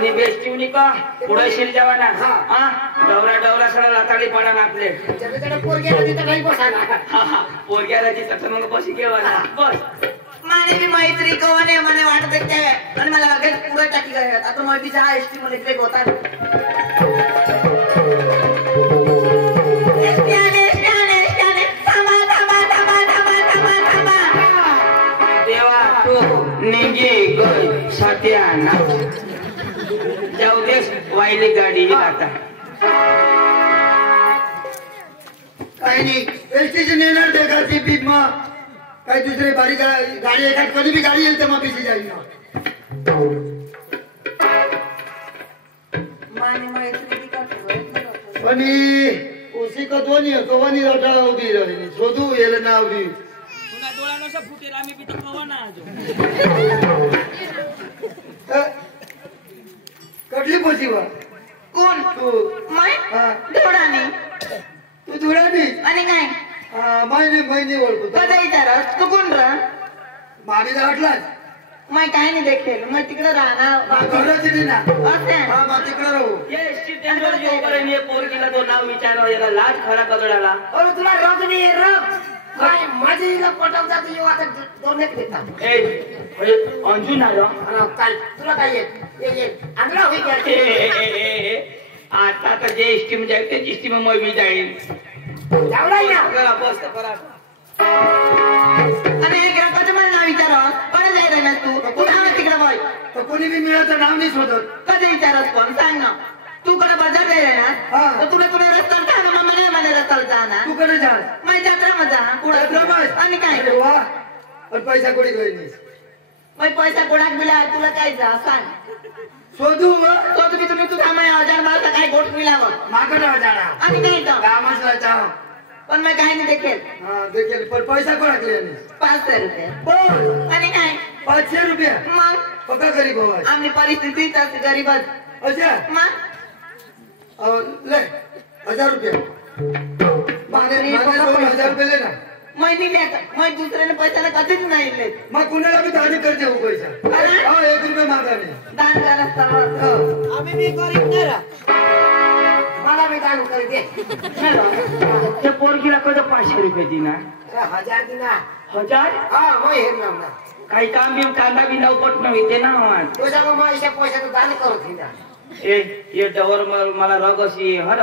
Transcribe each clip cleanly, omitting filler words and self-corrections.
आणि बेस्टीवनी का पुढे शिर जावाना हा डवरा डवरा सगळा लाताडी पडा ना आपले पोरग्याला तिथं नाही बसायला पोरग्याला तिथं मग बशी केव्हा बस माने मी मैत्री कवने मने वाटत ते आणि मला लगेच पुढे टाकी गए आता मैत्रीचा हा एसटी मध्ये ब्रेक होता देवा तू निघे गय साथ्या ना जाऊ देस वाईली गाडी आता काही नाही एसटीची नेणार ते का ती पीप मग काही दुसरी बारी गाडी एखाद कधी भी गाडी येईल तेव्हा पिशी जाईल ना आणि उसी का दोन्ही कवानी रोटा होती रे शोधू येले ना होती पुन्हा डोळ्यानं असं फुटेल आम्ही बी तर कवा ना कटली पोची वा कोण तू मैं धोडानी तू धुरानी आणि काय महिने ओळखतो कदा विचारस तू कोण र मामीला वाटलाच मैं काय नाही देखेल मैं तिकडे राहणार घरची ना असे हा मग तिकडे राहू ये स्टेशनवर जो करेन ये पोरगीला तो नाव विचारावं याला लाज खरा कगडाला अरे तुला रग नाही रग काय माझी हिला पटवता तू आता दोन एक देतात ए अंजू ना रो काय तुला काय येत आंध्रा होई आता तर जे स्टीम जाईल ते स्टीम मग मी जाईल जावडाय ना बस करा आणि हे ग्राहकाचं मला नाव विचारा कोण जाय राहिला तू पुन्हा तिकडे बोल तर कोणी बी मिळाचं नाव नाही शोधत कधी विचारस कोण सांग ना तू कडे बाजार जाय ना तर तुला तुला रस्ता जा ना मग मला रस्ता जा ना तू कडे जा माझी जत्रा मजा पुढे आणि काय वा पण पैसा कोणी काही नाही मग पैसा कोणाक मिळाला तुला काय जा सांग शोधू तो तुम्ही तू थांबा 1000 मला काय गोट मिळावं माकडे जाणार आणि काय तर कामाला चाह पण मैं काही नाही देखेल हा देखील पण पैसा कोणाकडे नाही 500 रुपये पण आणि काय 500 रुपये मग पक्का गरीब हवा आमची परिस्थिती तशी गरीबच अच्छा मग ले 1000 रुपये मागे 2000 रुपये ले ना मैं नहीं लेता मैं दुसऱ्याने पैशाला कधीच नाही लेत मग कुणाला बी दान करते हो पैसा हा 1 रुपये मागा नाही दान करा आम्ही बी गरीब नाही मला बी दान कर दे त्या पोरगीला कधी 500 रुपये दिना 1000 दिना 1000 हा मैं हेरणार ना काही काम बी कांदा बी नवपट नव्हे ते ना तुझ्या मग पैशाचं दान करत हिना ये डवर मला रग अशी हर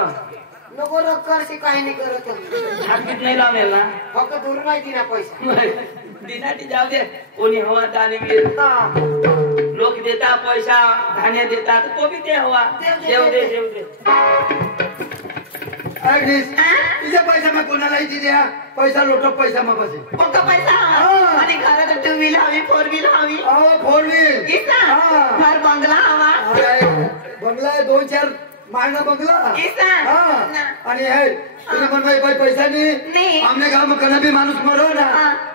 नको रग करशी काही नाही करत छातीत नाही लावेल ना फक्त दूर नाही दिना पैसा दिनाटी जाऊ दे कोणी हवा दाने लोक देता पैसा धान्य देतात तो बी ते हवा जेव दे अग्निस तुझ्या पैसा मग कोणालाही द्या पैसा लोटो पैसा मग बसे पक्का पैसा आणि घरात 2 व्हीलर हवी 4 व्हीलर हवी 4 व्हील घर बंगला हवा बंगला 2-4 मागना बंगला आणि हे तुम्ही पण पैसा नाही आमने गाव में कना भी माणूस मरो ना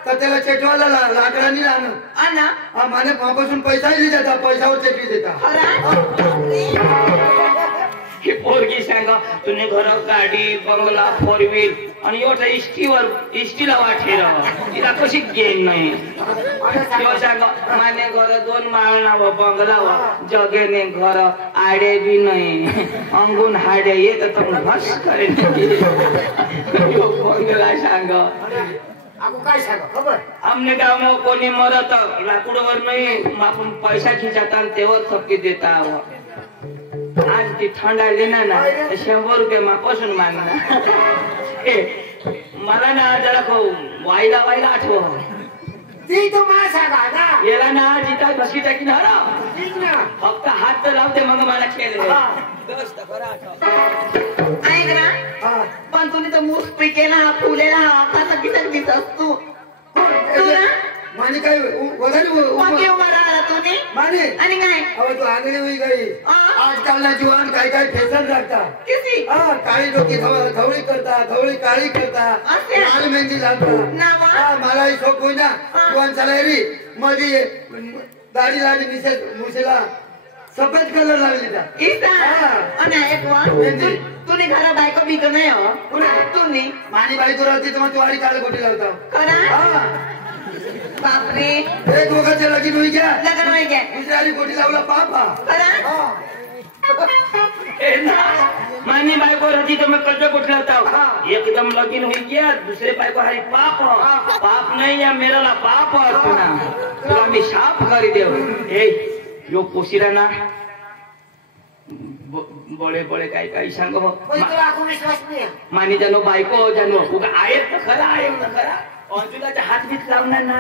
तर त्याला चेटवाला लाकडानी राहणं माने पापासून पैसाही देता पैशावर चेटवी देता ही पोरगी सांगा तुने घर गाडी बंगला 4 व्हील आणि एवढा इष्टीला वाटे तिला कशी घेईन नाही किंवा सांगा माने घर 2 माळना व बंगला व जगेने घर आडे बी नाही अंगून हाडे येत तर भस करेन बंगला सांगा काय सांगा खबर आमने गाव में कोणी मरत लाकूडवर नाही आपण पैसा खिचाता तेव्हा थपकी देता आज ती थंडा लेना ना 100 रुपये मापासून मागना मला ना जरा वाईला आठव ती तो मला सांगा ना याला ना जिता बसी टाकी ना फक्त हात तर लावते मग मला खेळ ऐक ना पण तुम्ही तर मूस पिकेला फुलेला कसा किती दिसत तू ना माने काय वगैरे तुम्ही माने आणि काय अब तू आंधळी हुई गई आजकाल ना जुवान काय फॅशन रखता किती काळी डोकी धवळी करता धवळी काळी करता लाल मेहंदी लावता मलाही शोक होईना जुवान चलायरी मध्ये दाढी लावली मुसेला सफेद कलर लावली तुम्ही घरा बायको बिक नाही हो तुम्ही मानी बायको राहते तुम्हाला तुवारी काळ गोटी लावता बापरे एक दोघांच्या लगीन होई घ्या लग्न होई घ्या दुसऱ्या गोटी लावला पापा थी तो मैं कल्चर को खिलाता हूँ एकदम लगीन हुई गया दूसरे पाई को हरी पाप हो पाप नहीं या मेरा ला पाप हो तुला मी शाप करी देव ए यो पोसिरा ना बड़े बड़े काही सांग मानी जानो बायको जानो उगा आहेत ना खरा अंजुलाच्या हात बीत लावणार ना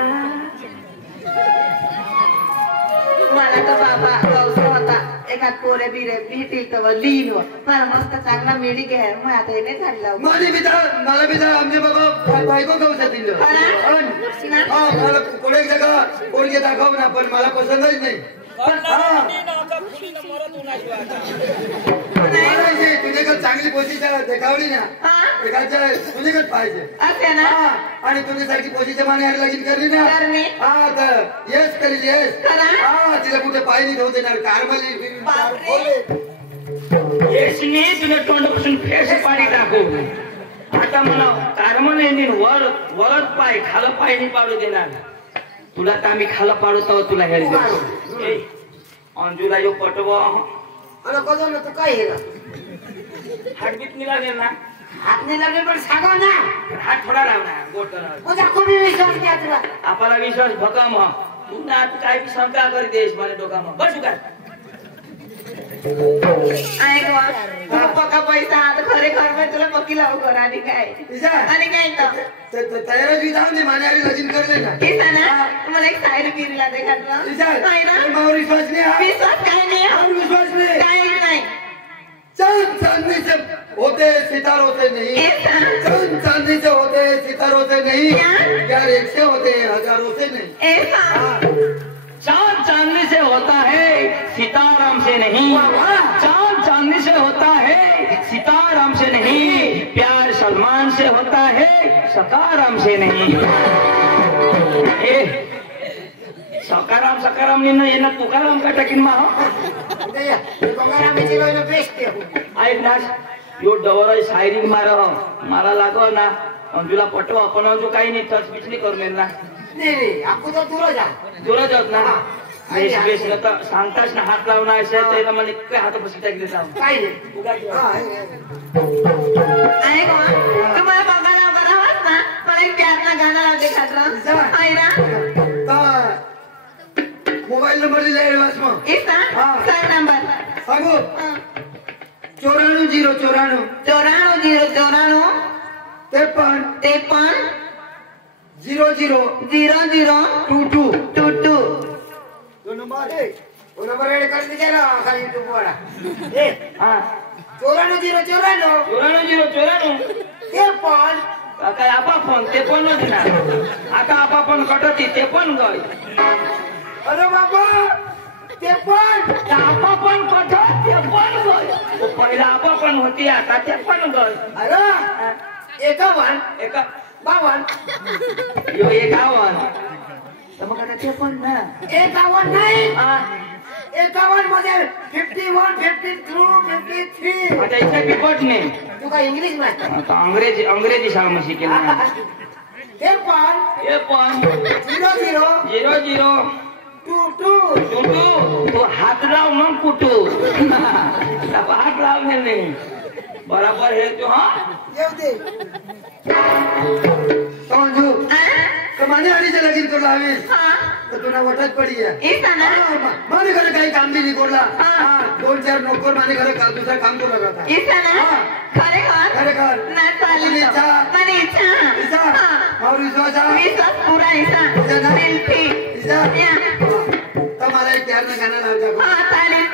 मला तर बाबा गौसर होता एखाद पोरे बिरे भेटील तर लीन हो मला मस्त चांगला मेडी घ्या मग आता हे नाही झालं मला बी आमचे बाबा बायको गौसा दिलं मला कोणी जगा पोरगे दाखव ना पण मला पसंतच नाही तुझ्याकडे चांगली पोझिशन देखावली ना एखाद्या तुझ्याकडे पाहिजे आणि तुझ्यासारखी पोझिशन माने लगीन करली ना हा तर येस करील येस तिला कुठे पाय नाही ठेवू देणार कारमली येसने तुझ्या तोंडापासून फेस पाणी टाकू आता मला कारमल येईन वर वरच पाय खाल पाय नाही पाडू देणार तुला तर आम्ही खाला पाडतो तुला हे अंजुला जो पटवा अरे कदो ना तू काय हे हातबीत नाही लागेल ना हात नाही लागेल पण सांगा ना हात थोडा लावणार गोट तुझा कोणी विश्वास द्या तुला आपला विश्वास भकाम पुन्हा आता काय बी शंका कर देश मला डोकाम बस काय पक्का पैसा आता खरे खर तुला पक्की लावू कर आणि काय तयारी जाऊन दे माने लगीन करले ना तुम्हाला एक सायरी पिरीला देखा विश्वास नाही विश्वास काय नाही विश्वास नाही काय नाही चांद चांदनी से होते सितारों से नहीं चांद चांदनी से होते सितारों से नहीं प्यार एक से होते हजारों से नहीं चांद चांदनी से होता है सीताराम से नहीं चांद चांदनी से होता है सीताराम से नहीं प्यार सलमान से होता है सकाराम से नहीं सकाराम सकाराम ने ना तुकाराम का टकीन मा ऐक ना यो डवरा शायरी मारा लागो ना अंजुला पटवा पण अंजू काही नाही टच बिच नाही करून ना दूर जात ना बेस बेस तर सांगताच ना हात लावणार असेल तर मला काय हात बसली टाकले तुम्हाला बघायला बरं आवाज ना मला एक प्यारला गाणं लावते खात मोबाईल नंबर दिला ऍडव्हान्स मग काय नंबर सांगू 94 तो नंबर रेडी कर दीजिए ना खाली यूट्यूब वाला हां 94 ते पण काय आपा फोन ते पण न देणार आता आपा पण कटती ते पण गय अरे बाबा ते पण आपा पण कट ते पण गय पहिला आपा पण होती आता ते पण गय अरे 51 यो 51 तर मग आता ते पण ना 51 नाही 51 मध्ये 51 52 53 आता इथे बिपट नाही तू काय इंग्लिश नाही आता अंग्रेजी शाळा शिकेल ना ते पण 00 22 तो हात लाव मग कुठू हात लावले नाही बराबर हे तो येऊ दे समजू कमाने आलीचे लगीन करू हवी तर तुला वटत पडी आहे माने घरे काही काम नाही कोरला 2-4 नोकर माने घरे दुसरा काम करू लागला खरे ना चालेल મને ઈચ્છા और विश्वास पूरा ઈચ્છા દિલથી તમારે ક્યારના ગાના લાવતા હા ચાલેલ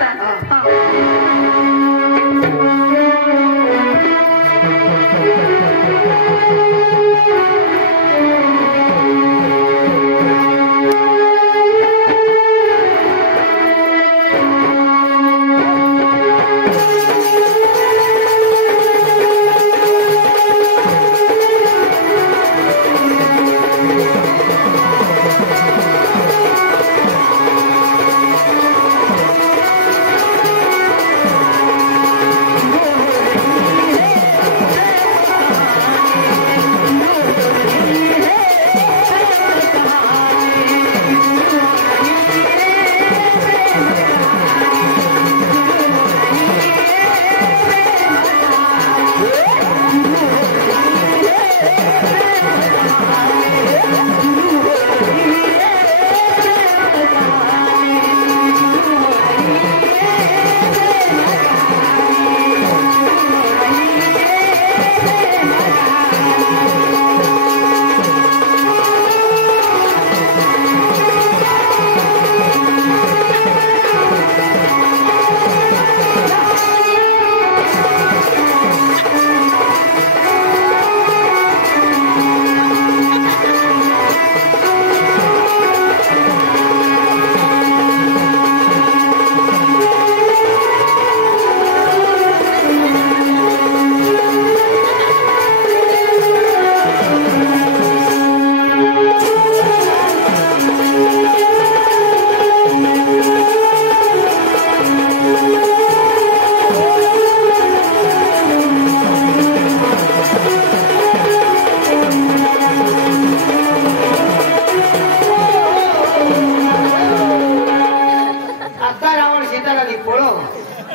पळो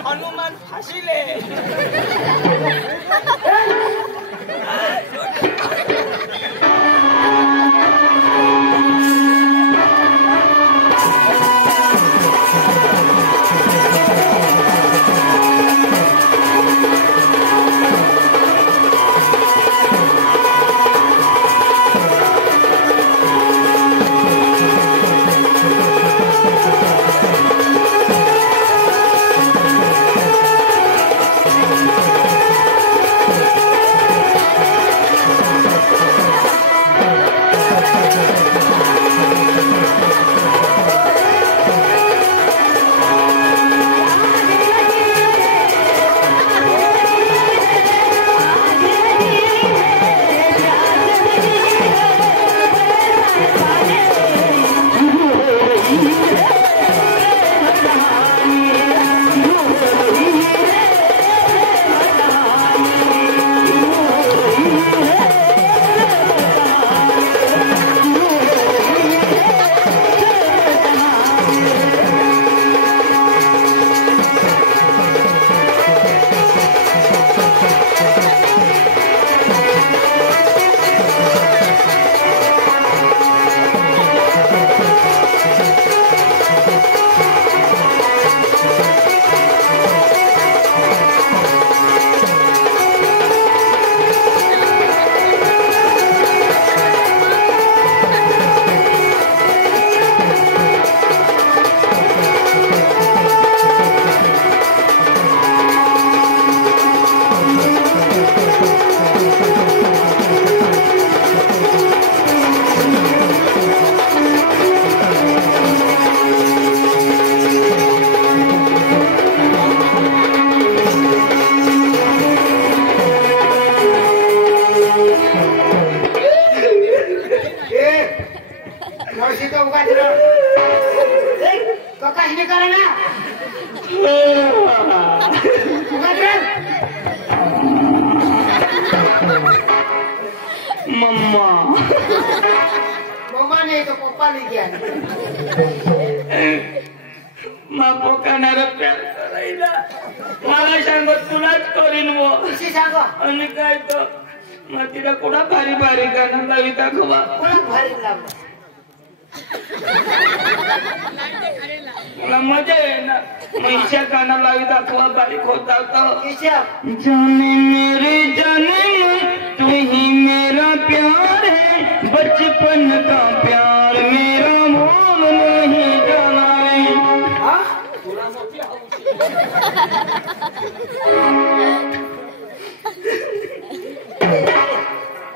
हनुमान फाशीले मम्मा मम्मा नहीं तो पप्पा नहीं क्या माँ पोकानार प्यार करायला मला सांगत तुलाच करीन वो किसी सांगो आणि काय तो मग तिला कुठं भारी भारी गाणं लावी दाखवा कोणा भारी लागो मला मजा आहे ना महिषा गाणं लावी दाखवा बारीक होता तो जाने मेरे जाने तू ही मेरा प्यार है बचपन का प्यार मेरा मोल नहीं जाना रे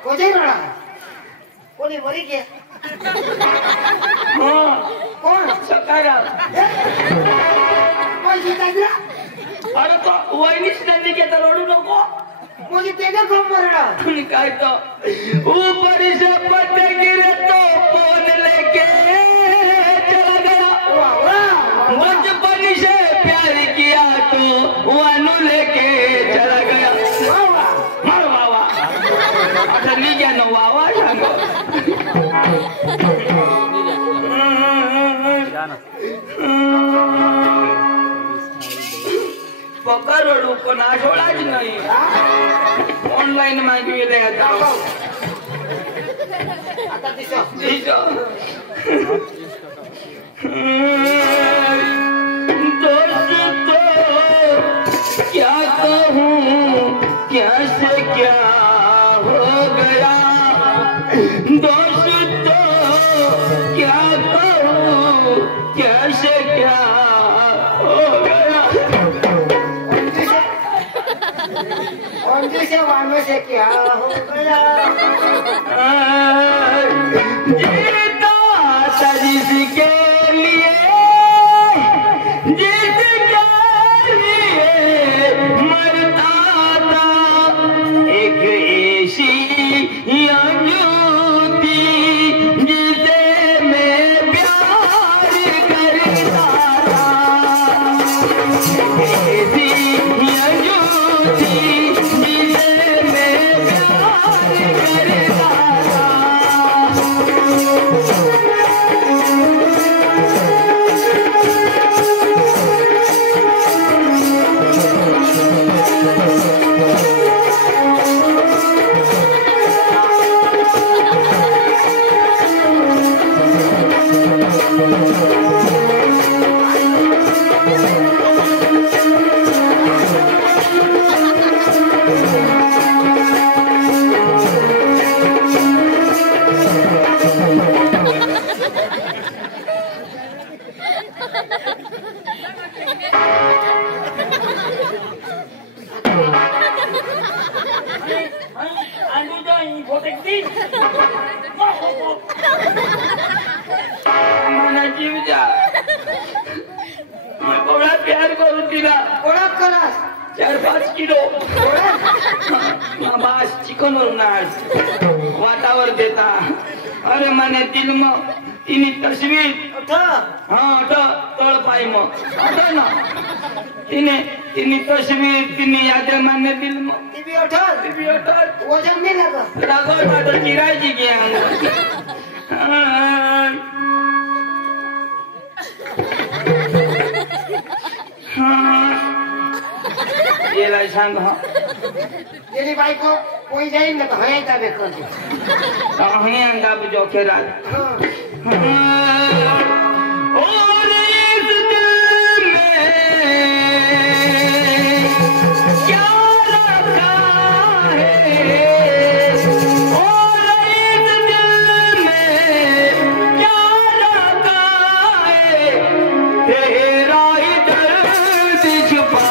कोणी रडा कोणी मरी गया कोण सकाराम कोण जिंदा अरे तो वहिनीच नंदी के तर रडू नको मुझे तेजा कम मरना तुम्ही काय तो ऊपर से पत्ते गिरे तो फोन लेके चला गया बचपन से प्यार किया तो वानू लेके चला गया मार बाबा आता मी क्या नो बाबा सांगो पकड़ू को ना छोड़ा ज नहीं ऑनलाइन मांगी ले आता आता दिसो दिसो दोस्तों क्या कहूँ क्या से क्या हो गया दोस्तों क्या कहूँ क्या से क्या हो गया से वानों से क्या हो गया जीता था जिसके लिए जिसके लिए मरता था एक ऐसी अंजूती जिसे मैं प्यार करता था ऐसी अंजूती जिसे मैं प्यार करता था नाही भोटेकती मला जीव द्या कोणा प्यार करून दिला ओळख कलास 4-5 किलो बास चिकन वरून आज वातावर देता अरे माने दिल मग तिने तस्वीर हाँ तळ पाई मग ना तिने तस्वीर तिने याद मान्य दिल मग टीवी वजन नाही लागत चिरायची घे गेला सांग हा गेली बायको कोई जाईल ना हया जाबे कर हया अंदाब जो खेरा और इस दिल में क्या रखा है और इस दिल में क्या रखा है तेरा ही दर्द छुपा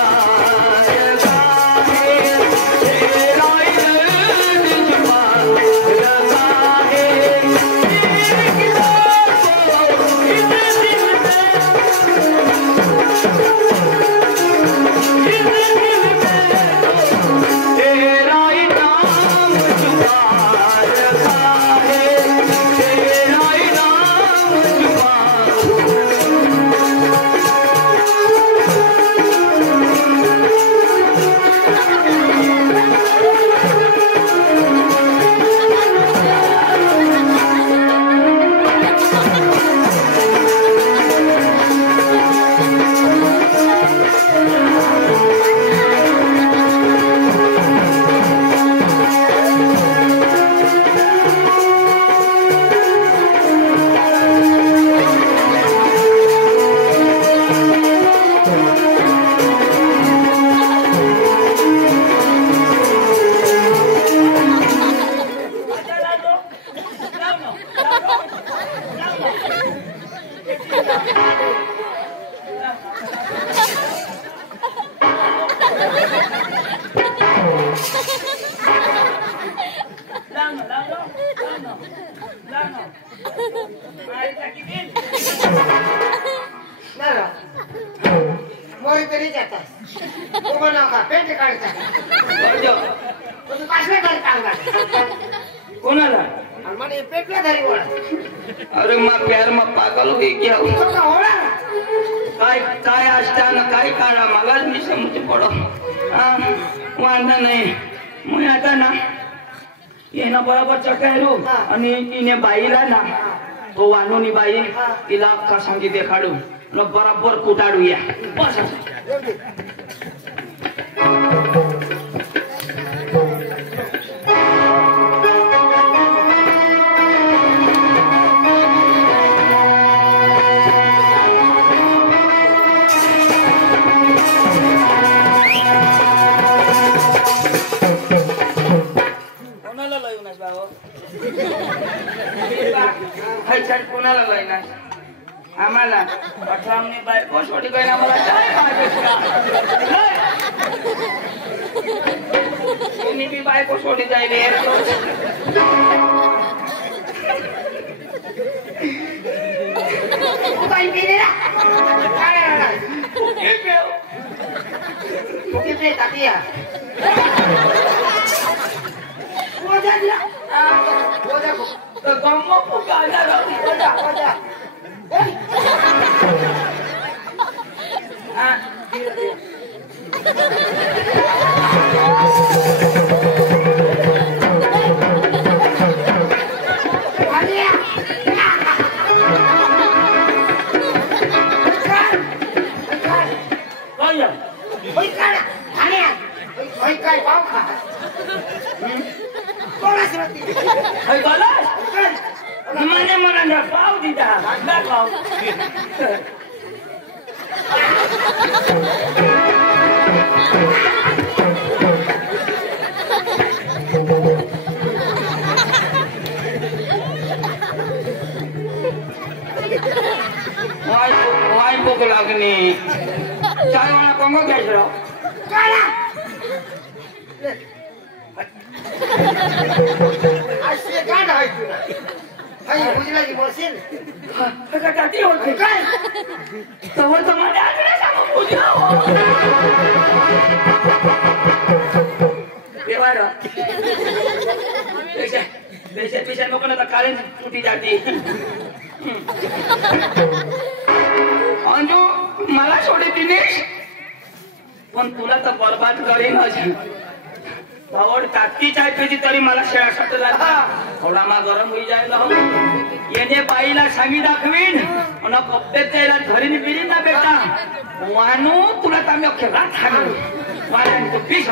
कोणाला अरे मा प्यार मा पागल हो गया काय असताना काय काढा मलाच मी समज पडो वांधा नाही मग आता ना येणं बरोबर चकायलो आणि तिने बाईला ना तो वानोनी बाई तिला अख्खा सांगी देखाडू बरोबर कुटाडूया बस कोणाला लायना आम्हाला अठरामने बायको सोडी काही आम्हाला काय बी बायको सोडी जायले गम्म पुकाला મને પાવ દીધા પાવ वाई भूक लागली चाय वाला कोंग घ्यायचं असे का नाही तुला हाय बुजलाची मशीन का टाटी होते काय तवर तर मला आजला सांगू बुजला देवार पैसे नको ना काळे तुटी जाते अंजू मला सोडे दिनेश पण तुला तर बरबाद करेन आवड ताकती चाय पेची तरी मला शेळासाठी लागला थोडा मा गरम होई जाईल येणे बाईला सांगी दाखवीन आणि कप्पे त्याला धरीन बिरीन ना बेटा वानू तुला तर आम्ही अख्खे रात खाणार वाण्याने तो पीस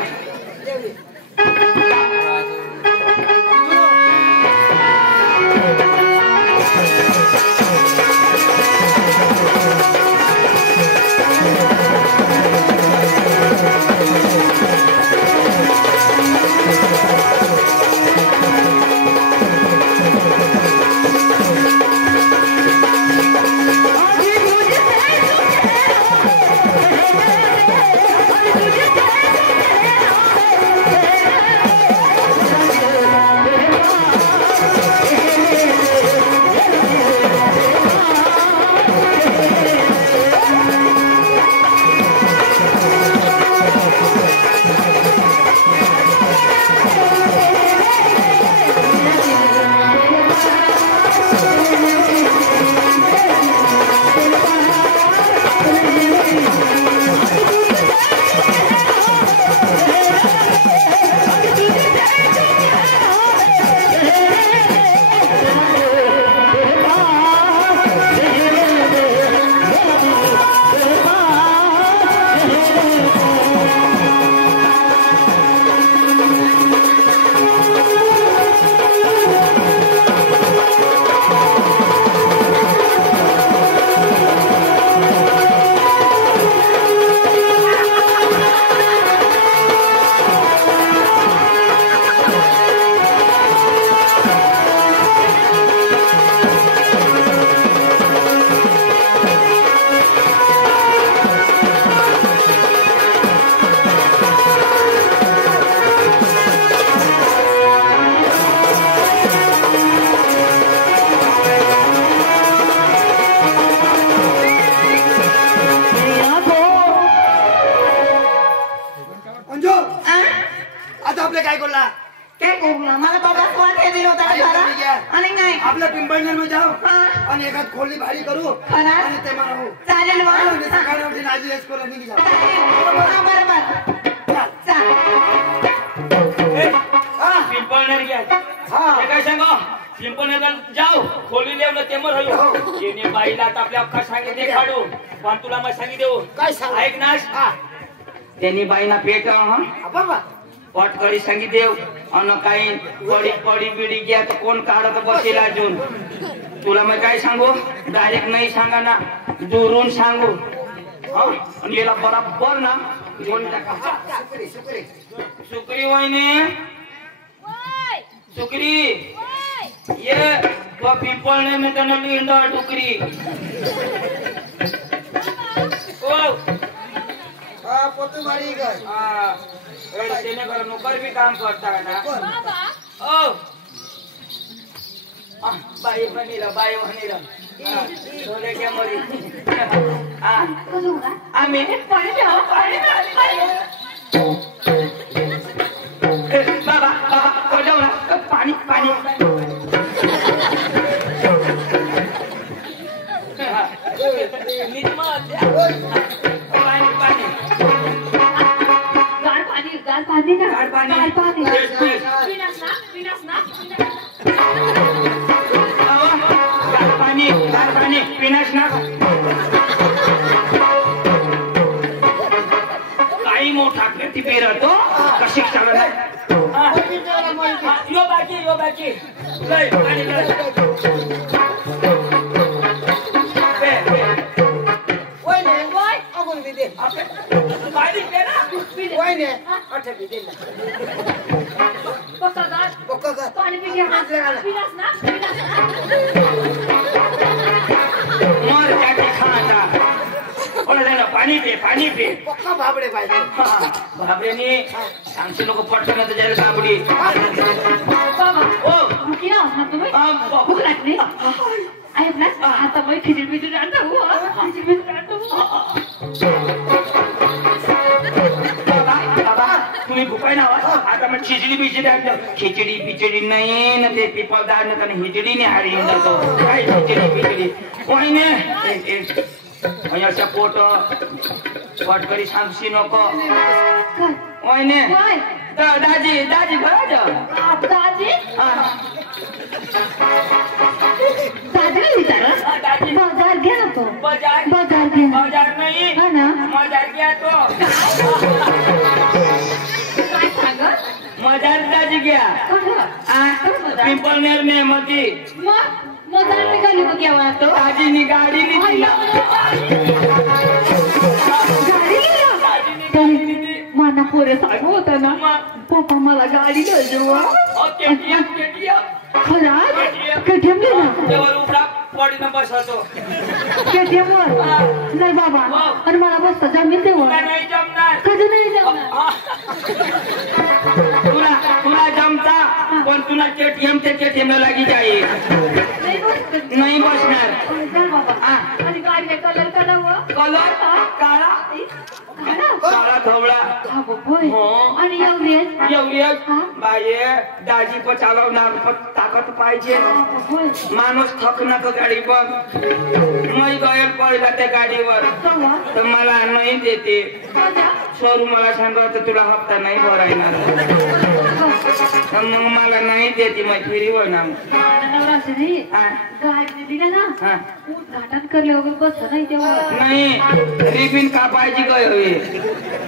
आपल्या पिंपळनेर मध्ये जाऊ आणि एखाद खोली भारी करू आणि ते मारू चालेल सकाळी उठून नाजी एस्कोला निघी जाऊ पिंपळनेर घ्या काय सांगा पिंपळनेर जाऊ खोली देऊ ते मर हलो येणे बाईला आपल्या अक्का सांगितले काढू पण तुला मग सांगी देऊ काय सांग ऐक ना त्यांनी बाईना पेट पटकडी सांगी देव अन काही पडी पडी बिडी घ्या तर कोण काढत बसेल अजून तुला मग काय सांगू डायरेक्ट नाही सांगा ना दुरून सांगू आणि याला बरोबर ना सुकरी वहिनी सुकरी ये तो पिंपळने में त्यानं लिंडा डुकरी पोतू मारी गय तेने घर नोकर भी काम करता है ना ओ बाई बनीरा क्या मरी आम्ही बाबा बाबा जाऊ ना पाणी पाणी काही मोठा ती पेरतो कशी चालणार यो बाकी पाणी पे पाणी पे पक्का बाबडे पाहिजे बाबड्याने सांगते नको पटकन आता जायला बाबडी ओ की ना तुम्ही भूक लागली ऐक ना आता मग खिचडी बिचडी आणतो खिचडी बिचडी आणतो तुम्ही भुकाय ना आता मग खिचडी बिचडी आणतो खिचडी बिचडी नाही ना ते पिपलदार ना हिचडीने हारी जातो काय खिचडी बिचडी कोणी ने अशा पोट पटकरी सांगशी नको ओयने दाजी दाजी बरं दाजी दाजी विचार बाजार घ्या ना तो बाजार बाजार घ्या बाजार नाही हा ना बाजार घ्या तो काय सांगत बाजार दाजी घ्या पिंपळनेर ने मधी बाजार निघाली मग केव्हा तो दाजीनी गाडी मला पोरे सांगू होता ना पप्पा मला गाडी घ्यायची खरंच केटीएम दे ना केटीएम वर नाही बाबा आणि मला बसता जमीन देऊ कधी नाही जमणार तुला जमता पण तुला केटीएम ते केटीएम लागी जाईल नाही बसणार आणि गाडीने कलर करावं कलर काळा काळा धवळा आणि एवढी बाये दाजी पण चालवणार ताकद पाहिजे माणूस थक नका गाडी बघ मी गयल पडला त्या गाडीवर तर मला नाही देते शोरूम मला सांगत तुला हप्ता नाही भरायणार मग मला नाही देते मग फिरी होणार उद्घाटन करले बस नाही तेव्हा नाही रिबिन कापायची काय होई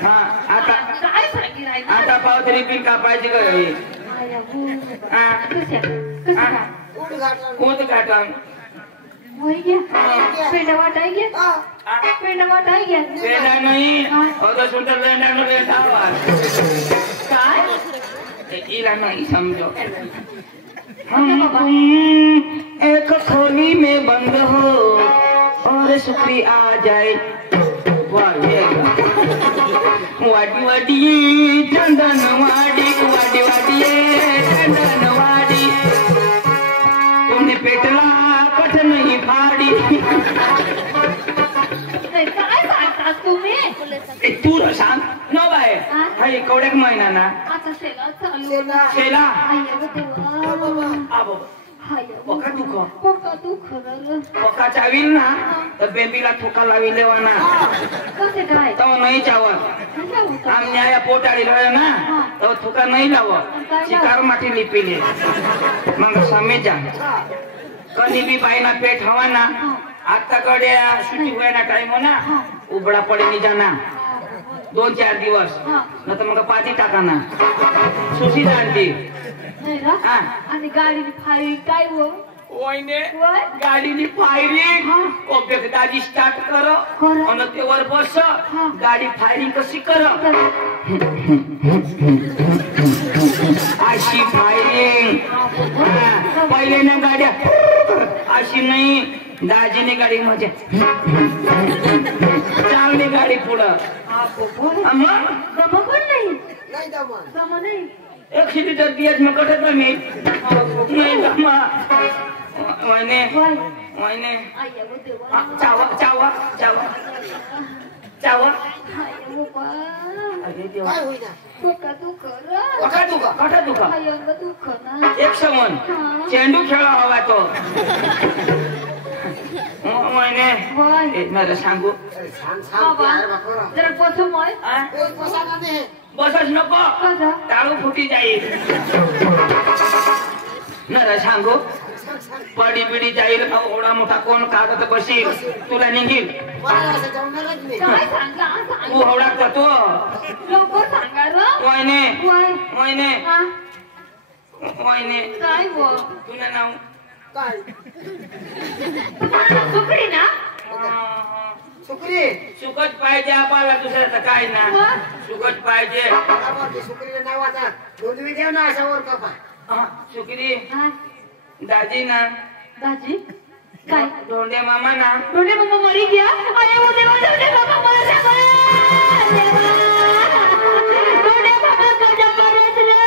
हा आता काय सांगितलं आता पावत रिबिन कापायची काय होई उद्घाटन पेंडा वाटाय घ्या पेंडा वाटाय घ्या पेंडा नाही अगं सुंदर पेंडा काय इला नहीं समझो हम एक खोली में बंद हो और सुखी आ जाए वाडी वाडी चंदन वाडी वाडी वाडी चंदन वाडी तुमने पेटला कठ नहीं फाड़ी काय सांगता तुम्ही तू सांग न बाय हा कवड्याक महिना ना आता सेला चालू शेला पक्का दुख पक्का चावील ना तर बेबीला ठोका लावी लेवाना कसे काय तो नाही चावत आमने आया पोटाळी रहे ना तो ठोका नाही लाव शिकार माटी लिपिले मग समे जा कधी बी बाईना पेट हवा ना आता कडे सुट्टी व्हायना टाइम हो ना उबडा पडे नि जाना 2-4 दिवस न तर मग पाती टाका ना सुशी जाणती आणि गाडीची फायरिंग काय हो गाडीची फायरिंग ओबेक दाजी स्टार्ट कर आणि ते वर बस गाडी फायरिंग कशी कर अशी फायरिंग पहिले ना गाड्या अशी नाही दाजीने गाडी मजा चांगली गाडी पुढं नाही 100 लिटर दियाच मग कटत मी नाही जमा वने वने चावा चावा चावा चावा अरे देवा कटा दुखा एक समन चेंडू खेळा हवा तो वने मला सांगू जरा बसू बसच नको टाळू फुटी जाईल नरा सांगू पडी बिडी जाईल एवढा मोठा कोण कागद बसील तुला निघील तू एवढा जातो वयने वयने वयने तुला नाव सुकडी ना सुकरी सुकट पाहिजे आपल्याला दुसऱ्याचं काय ना सुकट पाहिजे सुकरीला नाव आता दोन देव ना अशा वर कपा सुकरी दाजी ना दाजी काय धोंडे मामा ना धोंडे मामा मरी गया अरे वो देवा धोंडे मामा मर गया धोंडे मामा का जबरदस्त रे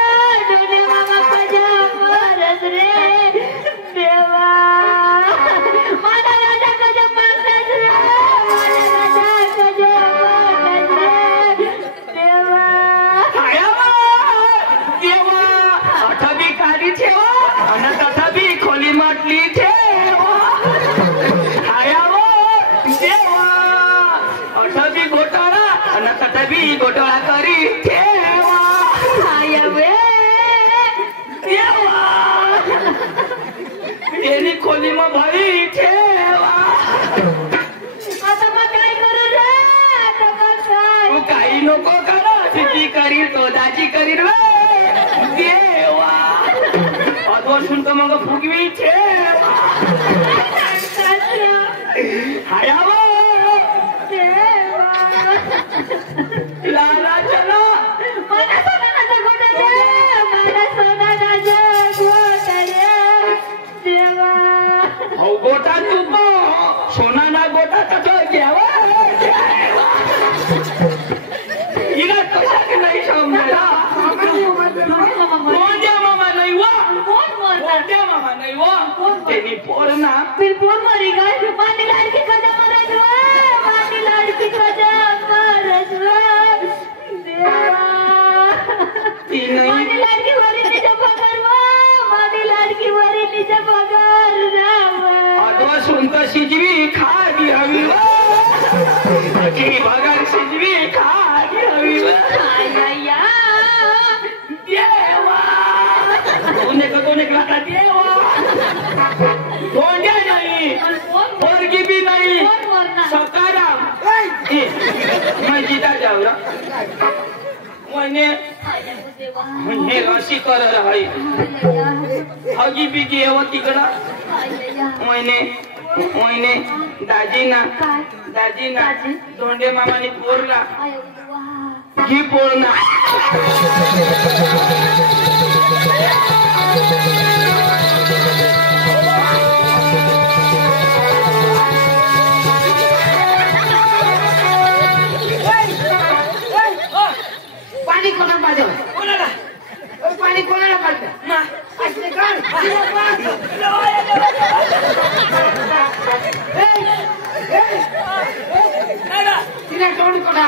धोंडे मामा का जबरदस्त रे देवा माना राजा का जबरदस्त रे माना राजा का जबरदस्त रे देवा देवा अठबी काढी ठेवा आणि तथापि खोली म्हटली ठेवा देवा अठबी घोटाळा आणि तथापि घोटाळा करी ठेवा देवा त्यांनी खोली मग भरी ठेवा आता मग काय करू रे आता मग काय तू काही नको करा सिद्धी करील तो दाजी करील देवा अदोषून तर मग फुगवी ठेवा हायावा लाला चला मला सोनाचा गोटा दे मला सोनाचा गोटा रे देवा हो गोटा तू सोना ना गोटा कसा घ्यावा हिला कशा नाही समजा कोणत्या मामा नाही वा कोणत्या मामा नाही वा त्यांनी पोर ना फिर पोर मरी गई मानी लड़की का जबरदस्त रे मानी लड़की का जबरदस्त रे देवा मानी लड़की वरी निज पगार मानी लड़की वरी निज पगार अगं सुंत शिजवी खाली हवी की बघा शिजवी खाली हवी देवा कोण एक लाटा देवा कोणत्या नाही पोरगी बी नाही सकाराम जिता जाऊ म्हणजे अशी कर राही हगी बिगी येव तिकडं मोयने दाजीना धोंडे मामाने पोरला ही पोरना पाणी कोणा पाहिजे कोणाला पाणी कोणाला पाहिजे तिला तोंड कोणा